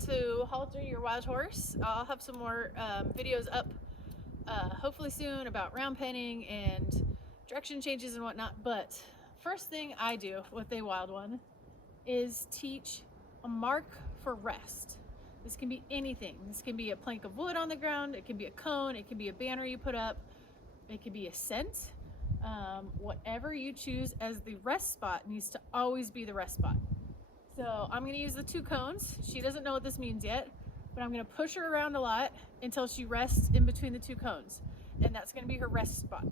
to halter your wild horse. I'll have some more videos up hopefully soon about round penning and direction changes and whatnot. But first thing I do with a wild one is teach a mark for rest. This can be anything. This can be a plank of wood on the ground, it can be a cone, it can be a banner you put up, it could be a scent. Whatever you choose as the rest spot needs to always be the rest spot. So I'm gonna use the 2 cones. She doesn't know what this means yet, but I'm gonna push her around a lot until she rests in between the 2 cones. And that's gonna be her rest spot.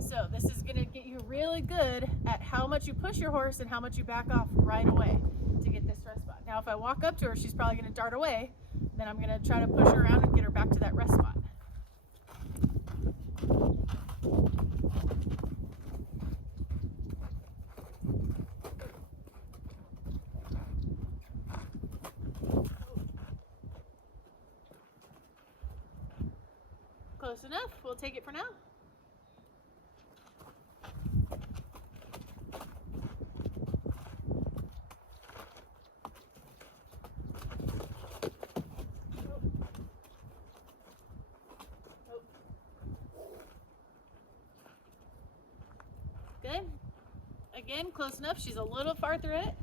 So this is gonna get you really good at how much you push your horse and how much you back off right away to get this rest spot. Now if I walk up to her, she's probably gonna dart away. Then I'm gonna try to push her around and get her back to that rest spot. Close enough, we'll take it for now. Good. Again, close enough. She's a little far through it.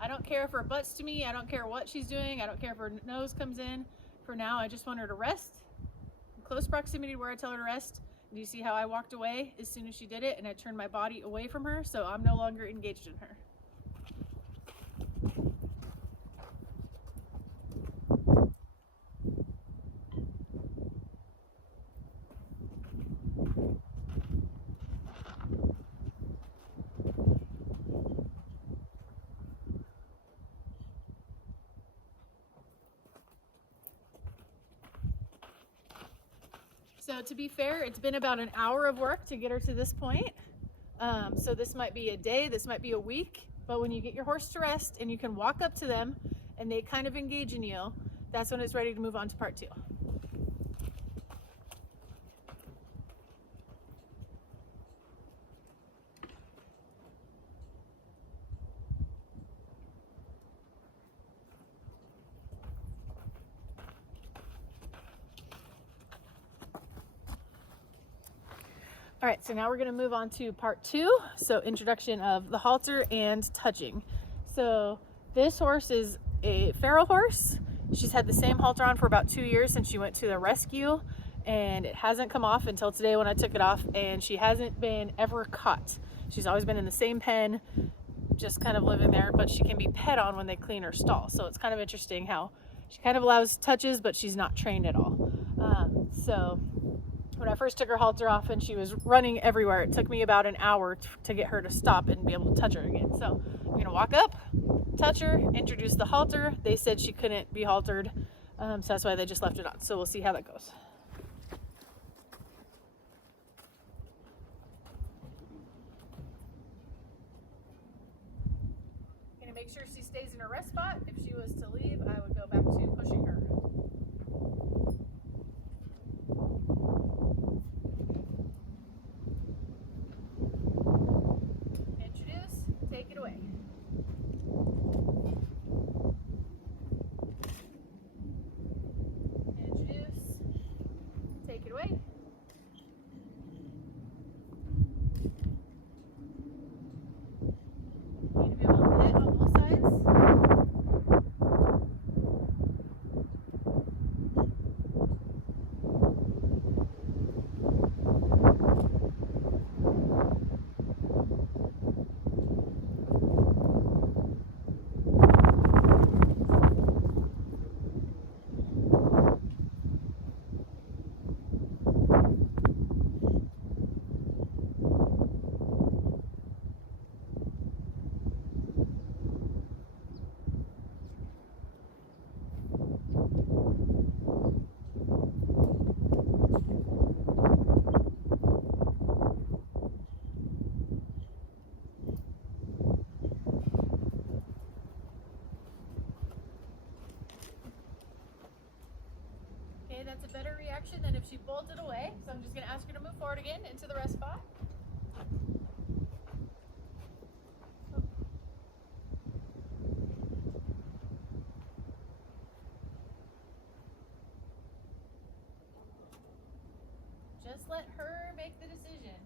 I don't care if her butt's to me. I don't care what she's doing. I don't care if her nose comes in. For now, I just want her to rest. In close proximity to where I tell her to rest. And you see how I walked away as soon as she did it, and I turned my body away from her, so I'm no longer engaged in her. So to be fair, it's been about an hour of work to get her to this point. So this might be a day, this might be a week, but when you get your horse to rest and you can walk up to them and they kind of engage in you, that's when it's ready to move on to part 2. All right, so now we're gonna move on to part 2. So introduction of the halter and touching. So this horse is a feral horse. She's had the same halter on for about 2 years since she went to the rescue, and it hasn't come off until today when I took it off, and she hasn't been ever caught. She's always been in the same pen, just kind of living there, but she can be pet on when they clean her stall. So it's kind of interesting how she kind of allows touches, but she's not trained at all. So when I first took her halter off and she was running everywhere, it took me about an hour to get her to stop and be able to touch her again. So I'm gonna walk up, touch her, introduce the halter. They said she couldn't be haltered, so that's why they just left it on. So we'll see how that goes. Gonna make sure she stays in her rest spot. If she was to leave, I would go back to pushing her. Introduce, take it away. Introduce, take it away. Need to be able to hit on both sides. That's a better reaction than if she bolted away. So I'm just going to ask her to move forward again into the rest spot. Just let her make the decision.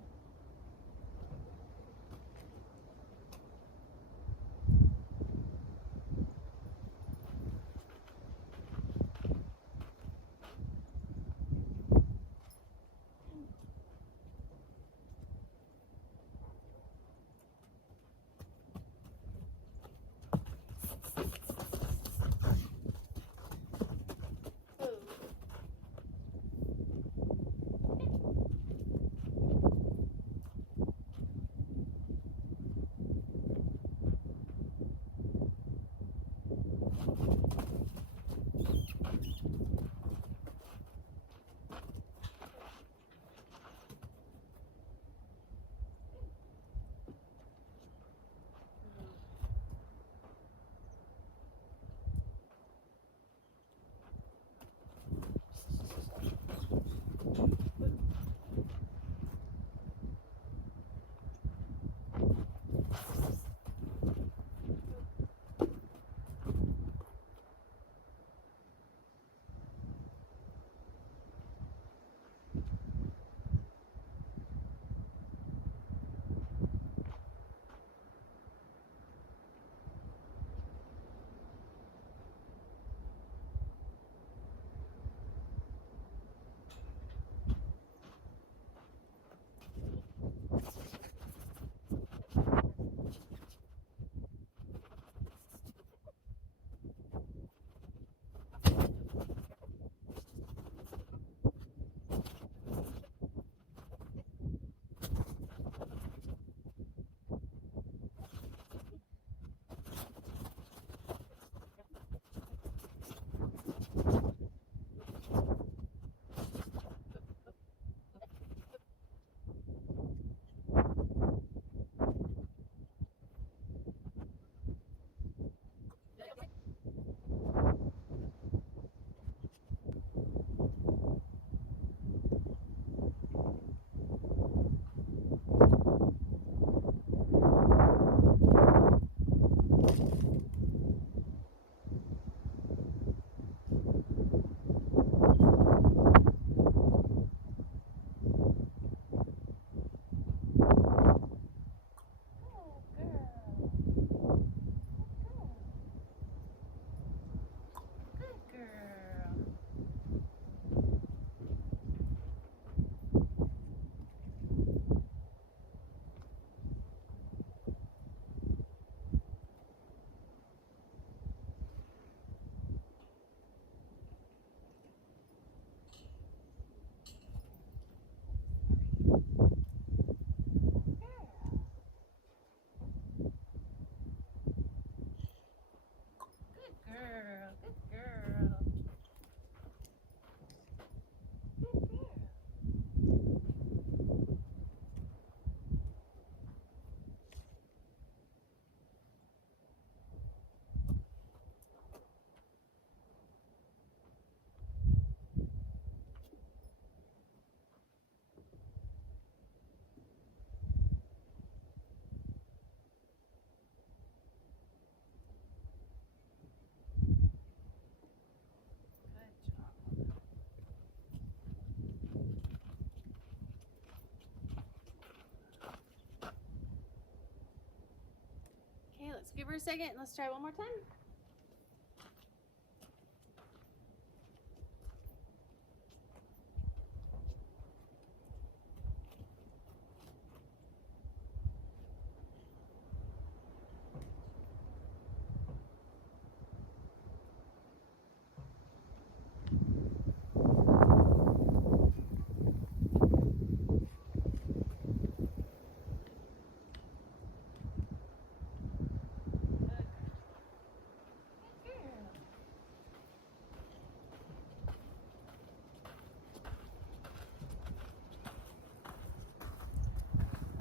Okay, let's give her a second. Let's try one more time.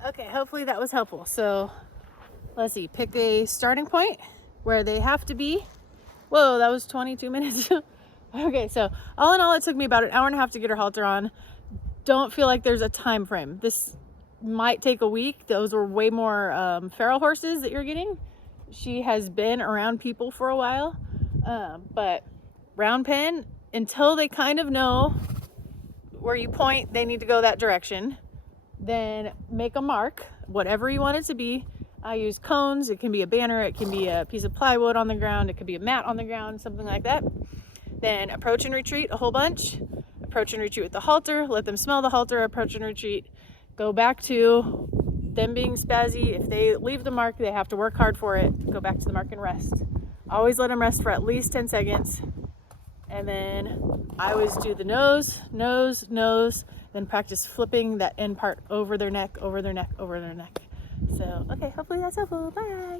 Okay, hopefully that was helpful. So let's see, pick a starting point where they have to be. Whoa, that was 22 minutes. Okay, so all in all, it took me about an hour and a half to get her halter on. Don't feel like there's a time frame. This might take a week. Those were way more feral horses that you're getting. She has been around people for a while, but round pen, until they kind of know where you point, they need to go that direction. Then make a mark, whatever you want it to be. I use cones. It can be a banner, it can be a piece of plywood on the ground, it could be a mat on the ground, something like that. Then approach and retreat a whole bunch. Approach and retreat with the halter, let them smell the halter, approach and retreat. Go back to them being spazzy. If they leave the mark, they have to work hard for it. Go back to the mark and rest. Always let them rest for at least 10 seconds. And then I always do the nose, nose, nose, then practice flipping that end part over their neck, over their neck, over their neck. So, okay, hopefully that's helpful. Bye.